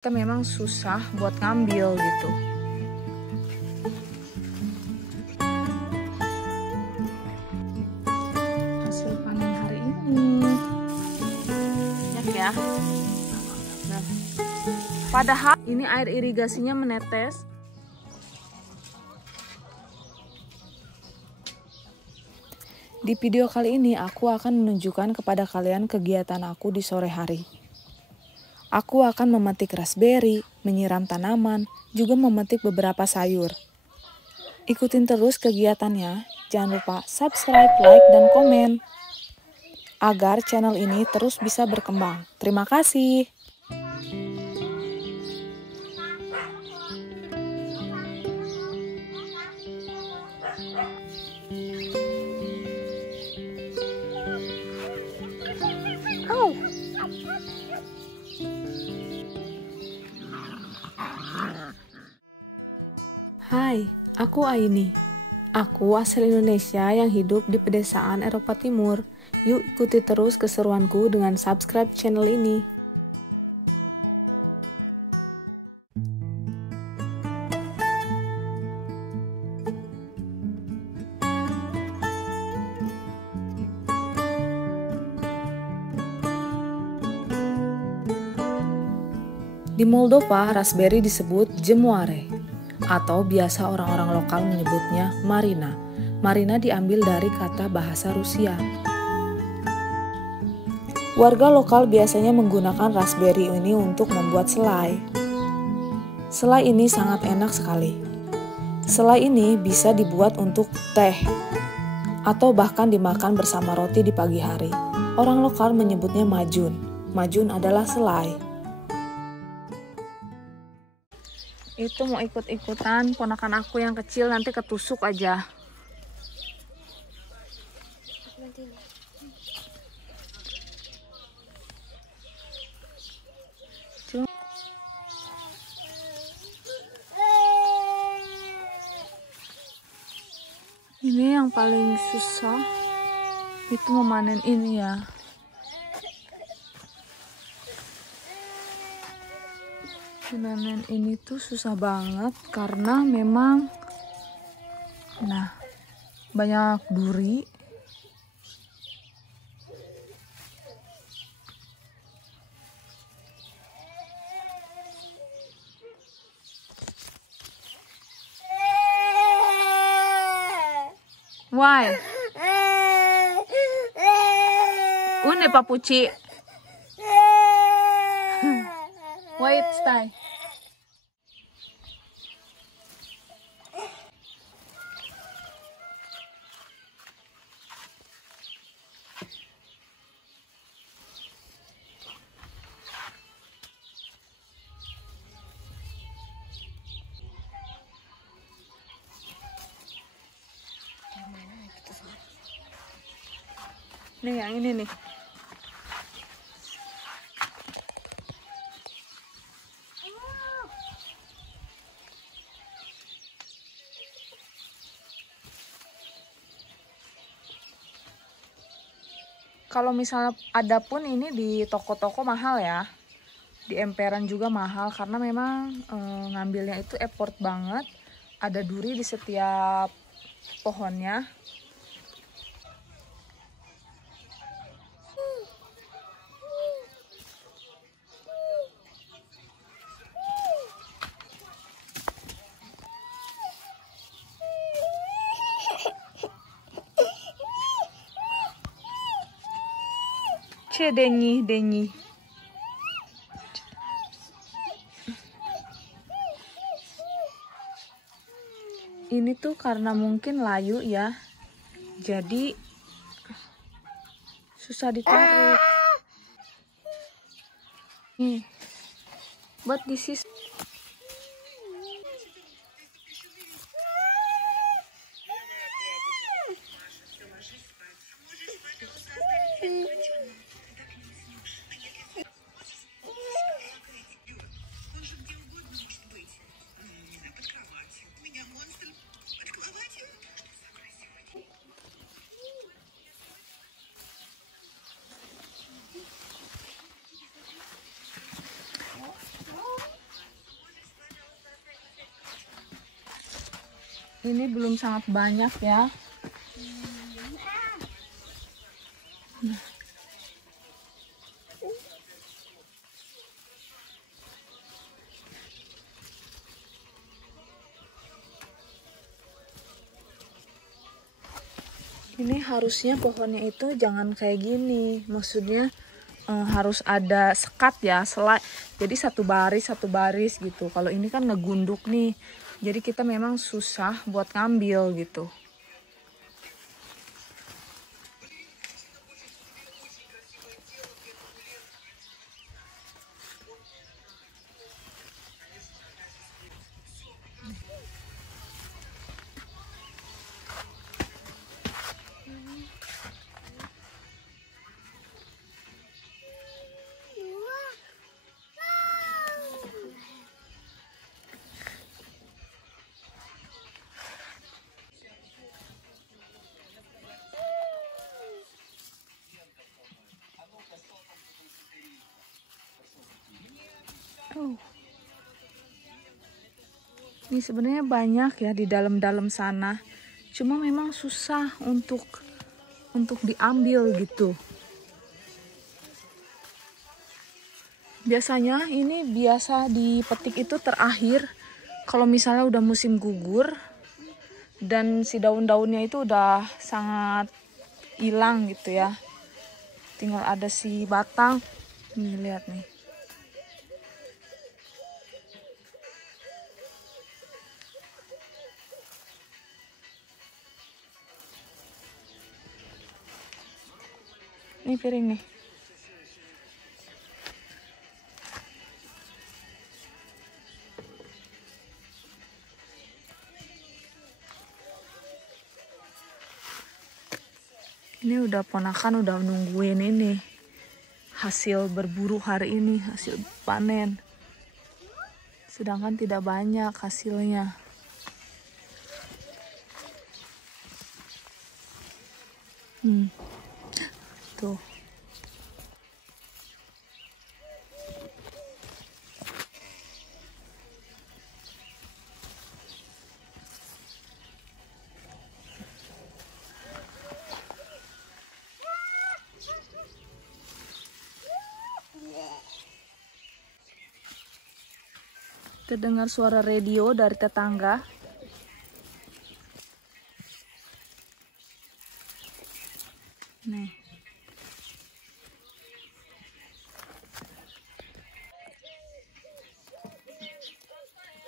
Kita memang susah buat ngambil gitu. Hasil panen hari ini banyak ya. Nah, padahal ini air irigasinya menetes. Di video kali ini aku akan menunjukkan kepada kalian kegiatan aku di sore hari. Aku akan memetik raspberry, menyiram tanaman, juga memetik beberapa sayur. Ikutin terus kegiatannya, jangan lupa subscribe, like, dan komen agar channel ini terus bisa berkembang. Terima kasih. Hai, aku Aini. Aku asal Indonesia yang hidup di pedesaan Eropa Timur. Yuk ikuti terus keseruanku dengan subscribe channel ini. Di Moldova, raspberry disebut jemuare, atau biasa orang-orang lokal menyebutnya marina. Marina diambil dari kata bahasa Rusia. Warga lokal biasanya menggunakan raspberry ini untuk membuat selai. Selai ini sangat enak sekali. Selai ini bisa dibuat untuk teh, atau bahkan dimakan bersama roti di pagi hari. Orang lokal menyebutnya majun. Majun adalah selai. Itu mau ikut-ikutan ponakan aku yang kecil, nanti ketusuk aja. Ini yang paling susah itu memanen ini ya. Memanen ini tuh susah banget karena memang banyak duri. Why? Une papuci. Wait, stay. Nih yang ini nih. Kalau misalnya ada pun ini di toko-toko mahal ya. Di emperan juga mahal karena memang ngambilnya itu effort banget. Ada duri di setiap pohonnya. Denyi. Ini tuh karena mungkin layu ya, jadi susah ditarik. Nih, but this is ini belum sangat banyak ya. Nah. Ini harusnya pohonnya itu jangan kayak gini, maksudnya harus ada sekat ya, jadi satu baris gitu. Kalau ini kan ngegunduk nih, jadi kita memang susah buat ngambil gitu. Ini sebenarnya banyak ya di dalam-dalam sana. Cuma memang susah untuk diambil gitu. Biasanya ini biasa dipetik itu terakhir kalau misalnya udah musim gugur dan si daun-daunnya itu udah sangat hilang gitu ya. Tinggal ada si batang. Nih lihat nih. Ini piring nih. Ini udah ponakan udah nungguin ini hasil berburu hari ini, hasil panen. Sedangkan tidak banyak hasilnya. Tuh. Terdengar suara radio dari tetangga. Nih.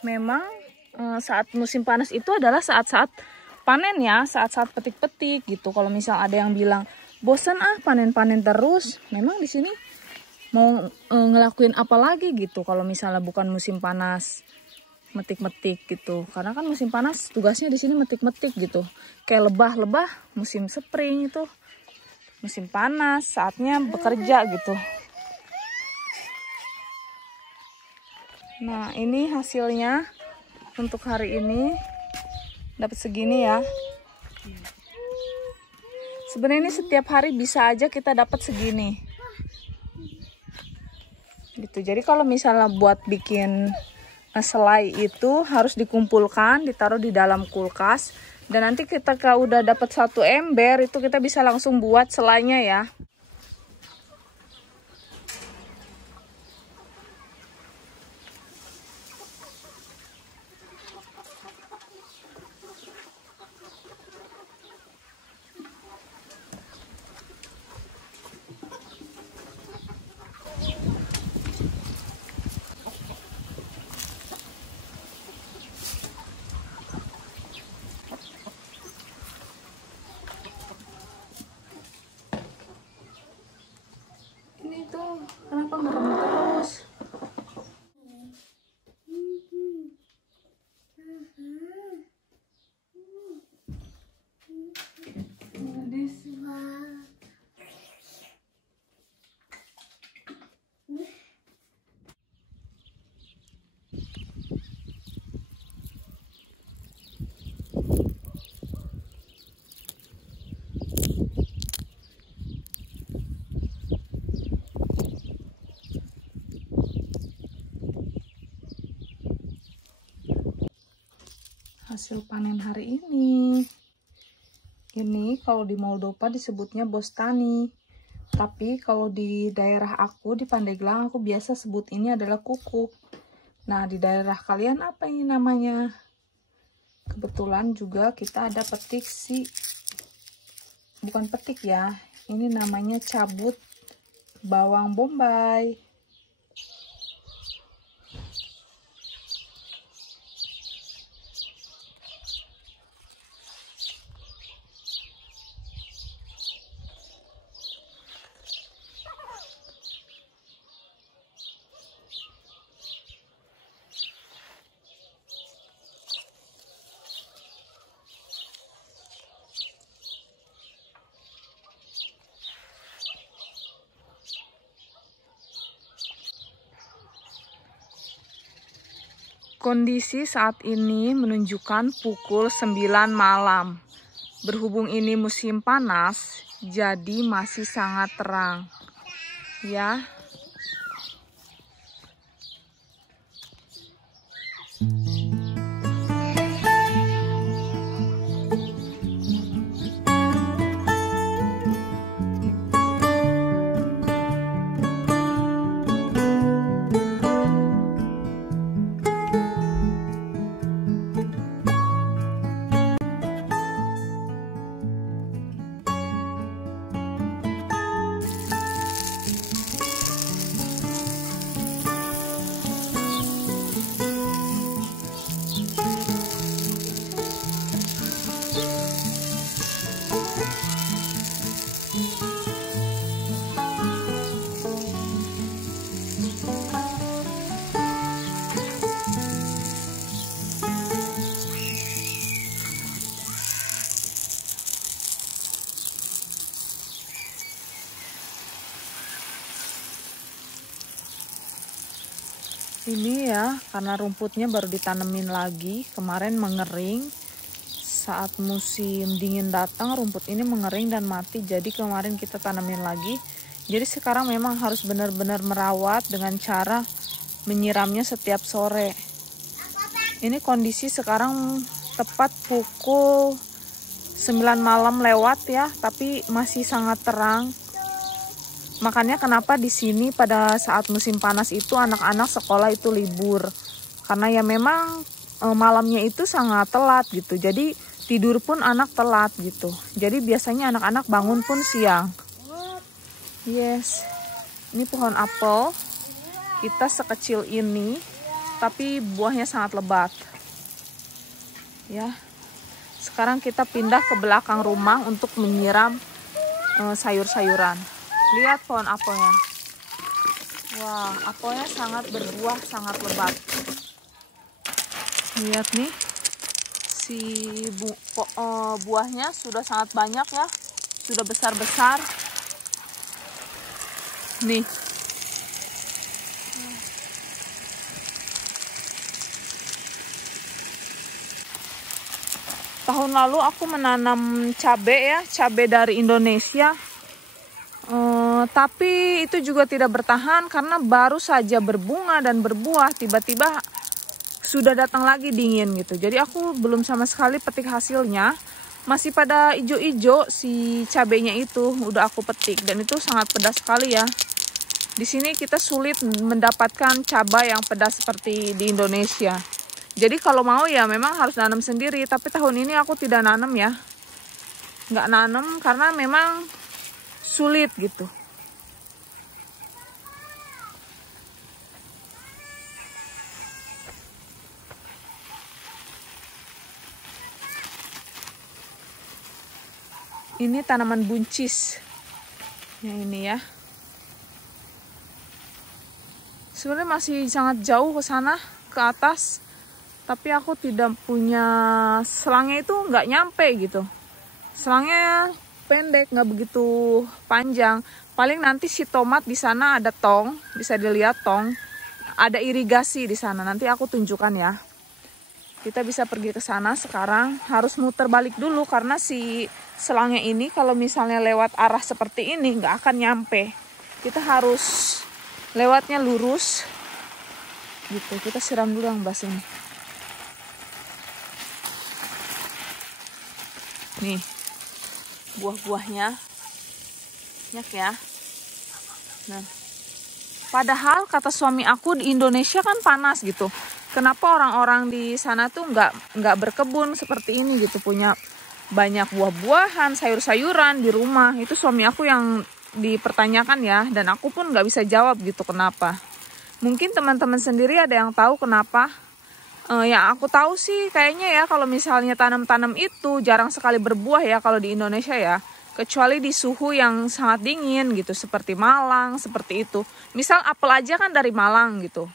Memang saat musim panas itu adalah saat-saat panen ya, saat-saat petik-petik gitu. Kalau misal ada yang bilang bosan panen-panen terus, memang di sini mau ngelakuin apa lagi gitu kalau misalnya bukan musim panas, metik-metik gitu. Karena kan musim panas tugasnya di sini metik-metik gitu. Kayak lebah-lebah musim spring itu musim panas, saatnya bekerja gitu. Nah, ini hasilnya untuk hari ini dapat segini ya. Sebenarnya ini setiap hari bisa aja kita dapat segini. Gitu. Jadi kalau misalnya buat bikin selai itu harus dikumpulkan, ditaruh di dalam kulkas, dan nanti ketika udah dapat 1 ember itu kita bisa langsung buat selainya ya. hasil panen hari ini. Ini kalau di Moldova disebutnya bostani. Tapi kalau di daerah aku di Pandeglang aku biasa sebut ini adalah kukuk. Nah, di daerah kalian apa ini namanya? Kebetulan juga kita ada petik bukan petik ya. Ini namanya cabut bawang bombay. Kondisi saat ini menunjukkan pukul 9 malam. Berhubung ini musim panas, jadi masih sangat terang. Ya. Ini ya, karena rumputnya baru ditanemin lagi, kemarin mengering. Saat musim dingin datang, rumput ini mengering dan mati, jadi kemarin kita tanemin lagi. Jadi sekarang memang harus benar-benar merawat dengan cara menyiramnya setiap sore. Ini kondisi sekarang tepat pukul 9 malam lewat ya, tapi masih sangat terang. Makanya kenapa di sini pada saat musim panas itu anak-anak sekolah itu libur. Karena ya memang malamnya itu sangat telat gitu. Jadi tidur pun anak telat gitu. Jadi biasanya anak-anak bangun pun siang. Yes. Ini pohon apel. Kita sekecil ini, tapi buahnya sangat lebat. Ya. Sekarang kita pindah ke belakang rumah untuk menyiram sayur-sayuran. Lihat pohon apelnya. Wah, apelnya sangat berbuah, sangat lebat. Lihat nih, si buahnya sudah sangat banyak ya, sudah besar-besar. Nih. Tahun lalu aku menanam cabai ya, cabai dari Indonesia. Tapi itu juga tidak bertahan karena baru saja berbunga dan berbuah, tiba-tiba sudah datang lagi dingin gitu. Jadi aku belum sama sekali petik hasilnya, masih pada ijo-ijo si cabenya itu udah aku petik dan itu sangat pedas sekali ya. Di sini kita sulit mendapatkan cabai yang pedas seperti di Indonesia. Jadi kalau mau ya memang harus nanam sendiri, tapi tahun ini aku tidak nanam ya. Nggak nanam karena memang sulit gitu. Ini tanaman buncis. Yang ini ya. Sebenarnya masih sangat jauh ke sana, ke atas. Tapi aku tidak punya selangnya, itu nggak nyampe gitu. Selangnya pendek, nggak begitu panjang. Paling nanti si tomat di sana ada tong, bisa dilihat tong. Ada irigasi di sana. Nanti aku tunjukkan ya. Kita bisa pergi ke sana sekarang, harus muter balik dulu karena si selangnya ini kalau misalnya lewat arah seperti ini nggak akan nyampe. Kita harus lewatnya lurus gitu. Kita siram dulu yang bas ini. Nih, buah-buahnya banyak ya. Nah, padahal kata suami aku di Indonesia kan panas gitu. Kenapa orang-orang di sana tuh nggak berkebun seperti ini gitu, punya banyak buah-buahan, sayur-sayuran di rumah. Itu suami aku yang dipertanyakan ya, dan aku pun nggak bisa jawab gitu kenapa. Mungkin teman-teman sendiri ada yang tahu kenapa. Yang aku tahu sih kayaknya ya, kalau misalnya tanam-tanam itu jarang sekali berbuah ya kalau di Indonesia ya. Kecuali di suhu yang sangat dingin gitu, seperti Malang, seperti itu. Misal apel aja kan dari Malang gitu.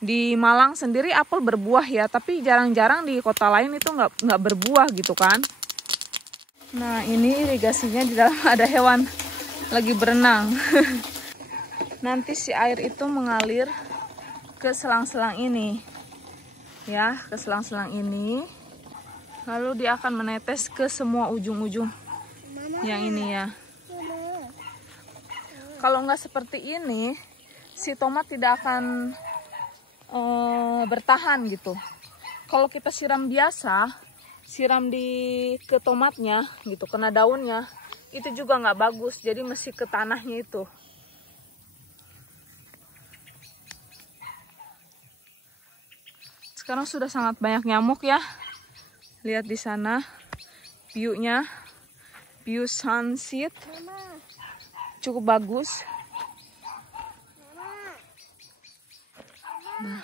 Di Malang sendiri apel berbuah ya, tapi jarang-jarang di kota lain itu nggak berbuah gitu kan. Nah, ini irigasinya, di dalam ada hewan lagi berenang. Nanti si air itu mengalir ke selang-selang ini. Ya, ke selang-selang ini. Lalu dia akan menetes ke semua ujung-ujung yang ini ya. Kalau nggak seperti ini, si tomat tidak akan bertahan gitu. Kalau kita siram biasa, siram ke tomatnya gitu, kena daunnya, itu juga nggak bagus. Jadi mesti ke tanahnya itu. Sekarang sudah sangat banyak nyamuk ya. Lihat di sana view-nya, view sunset cukup bagus. Nah,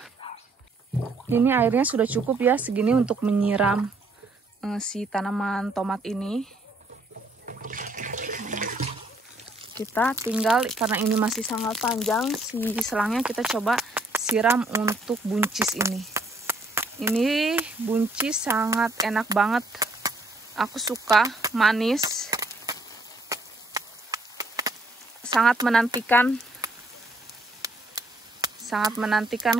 ini airnya sudah cukup ya segini untuk menyiram si tanaman tomat ini. Kita tinggal, karena ini masih sangat panjang si selangnya, kita coba siram untuk buncis ini. Ini buncis sangat enak banget. Aku suka, manis. Sangat menantikan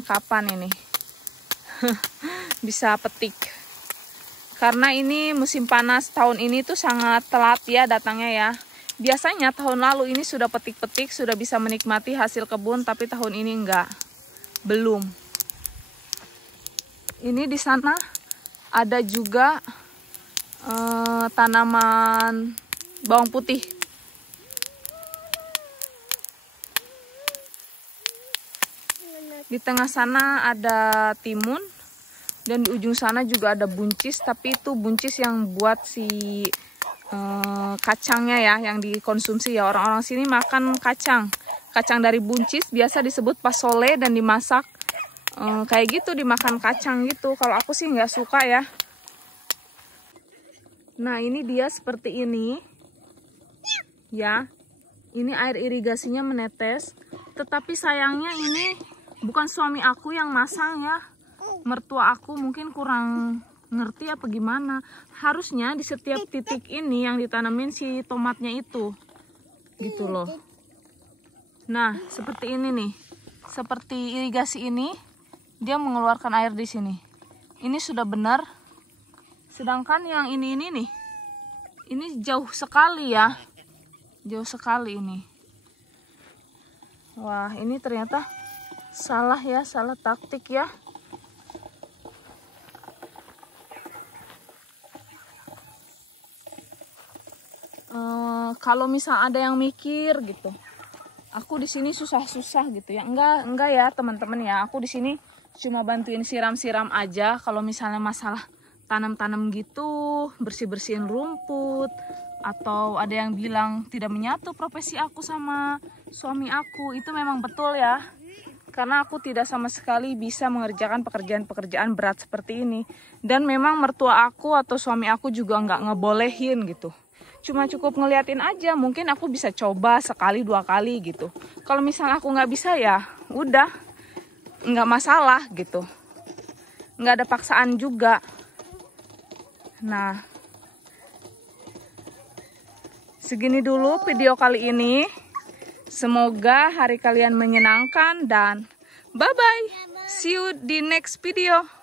kapan ini bisa petik. Karena ini musim panas tahun ini tuh sangat telat ya datangnya ya. Biasanya tahun lalu ini sudah petik-petik, sudah bisa menikmati hasil kebun, tapi tahun ini enggak. Belum. Ini di sana ada juga tanaman bawang putih. Di tengah sana ada timun, dan di ujung sana juga ada buncis, tapi itu buncis yang buat si kacangnya ya, yang dikonsumsi ya. Orang-orang sini makan kacang dari buncis, biasa disebut pasole, dan dimasak kayak gitu, dimakan kacang gitu. Kalau aku sih nggak suka ya. Nah, ini dia seperti ini ya. Ini air irigasinya menetes, tetapi sayangnya ini bukan suami aku yang masang ya. Mertua aku mungkin kurang ngerti apa gimana. Harusnya di setiap titik ini yang ditanamin si tomatnya itu gitu loh. Nah, seperti ini nih. Seperti irigasi ini, dia mengeluarkan air di sini. Ini sudah benar. Sedangkan yang ini nih, ini jauh sekali ya. Jauh sekali ini. Wah, ini ternyata salah ya, salah taktik ya. Kalau misal ada yang mikir gitu, aku di sini susah-susah gitu ya. Enggak ya teman-teman ya. Aku di sini cuma bantuin siram-siram aja. Kalau misalnya masalah tanam-tanam gitu, bersih-bersihin rumput, atau ada yang bilang tidak menyatu profesi aku sama suami aku, itu memang betul ya. Karena aku tidak sama sekali bisa mengerjakan pekerjaan-pekerjaan berat seperti ini. Dan memang mertua aku atau suami aku juga nggak ngebolehin gitu. Cuma cukup ngeliatin aja, mungkin aku bisa coba sekali 2 kali gitu. Kalau misalnya aku nggak bisa ya udah, nggak masalah gitu. Nggak ada paksaan juga. Nah, segini dulu video kali ini. Semoga hari kalian menyenangkan dan bye-bye. See you di next video.